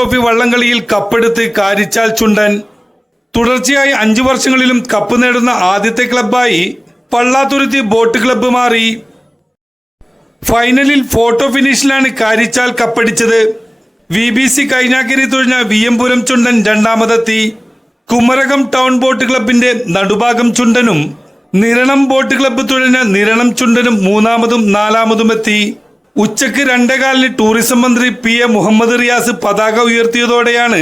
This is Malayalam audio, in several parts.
ട്രോഫി വള്ളംകളിയിൽ കപ്പെടുത്ത് കാരിച്ചാൽ ചുണ്ടൻ. തുടർച്ചയായി അഞ്ചു വർഷങ്ങളിലും കപ്പ് നേടുന്ന ആദ്യത്തെ ക്ലബ്ബായി പള്ളാതുരുത്തി ബോട്ട് ക്ലബ്ബ് മാറി. ഫൈനലിൽ ഫോട്ടോ ഫിനിഷിലാണ് കാരിച്ചാൽ കപ്പടിച്ചത്. വി ബി സി കൈനാക്കരി തുഴഞ്ഞ വി എം പുരം ചുണ്ടൻ രണ്ടാമതെത്തി. കുമരകം ടൗൺ ബോട്ട് ക്ലബിന്റെ നടുഭാഗം ചുണ്ടനും നിരണം ബോട്ട് ക്ലബ്ബ് തുഴഞ്ഞ നിരണം ചുണ്ടനും മൂന്നാമതും നാലാമതും എത്തി ഉച്ചയ്ക്ക് രണ്ടേകാലിന് ടൂറിസം മന്ത്രി പി എ മുഹമ്മദ് റിയാസ് പതാക ഉയർത്തിയതോടെയാണ്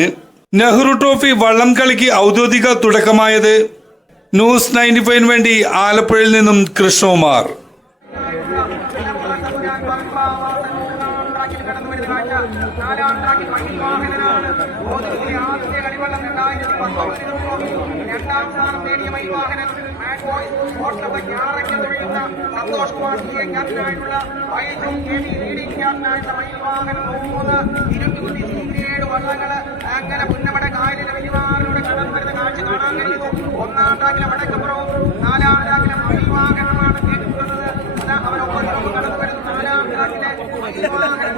നെഹ്റു ട്രോഫി വള്ളം കളിക്ക് ഔദ്യോഗിക തുടക്കമായത്. ന്യൂസ് നയന്റി ഫൈവിന് വേണ്ടി ആലപ്പുഴയിൽ നിന്നും കൃഷ്ണകുമാർ. ട്രാക്കിൽ മഹിൽവാഹനനാണ് അങ്ങനെ പുന്നമട കായലിലെ വലിയവാറിലൂടെ കടന്നു വരുന്ന കാഴ്ച കാണാൻ കഴിയുന്നു ഒന്നാം ടാങ്കിലെ വടക്കപ്പുറവും പുറകിലാണ്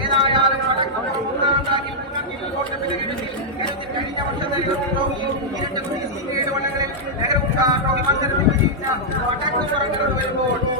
ഏതായാലും മുന്നോട്ട് പിന്നിൽ കഴിഞ്ഞ വർഷത്തെ വടക്കുപുറങ്ങൾ വരുമ്പോൾ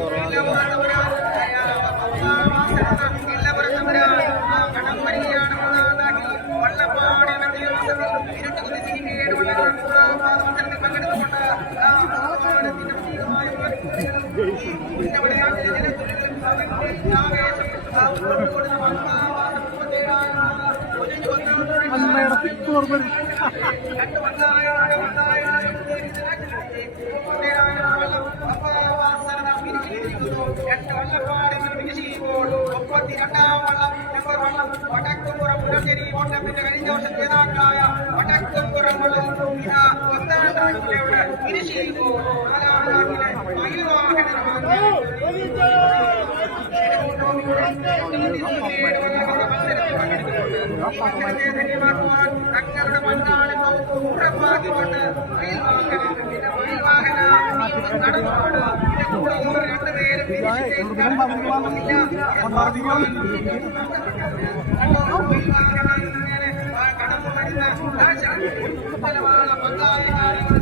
കഴിഞ്ഞ വർഷം ജേതാക്കളായ വടക്കുംപുറം ഇതാ ഒന്നാം റാങ്കിലൂടെ ഇരിശിരിക്കുന്നു നാലാം മയിൽവാഹനമാണ് തങ്ങളുടെ പങ്കാളിത്തം ഉറപ്പാക്കിക്കൊണ്ട് നടന്നുകൊണ്ട് ഇതിന്റെ കൂടെ രണ്ടുപേരും പങ്കാളികൾ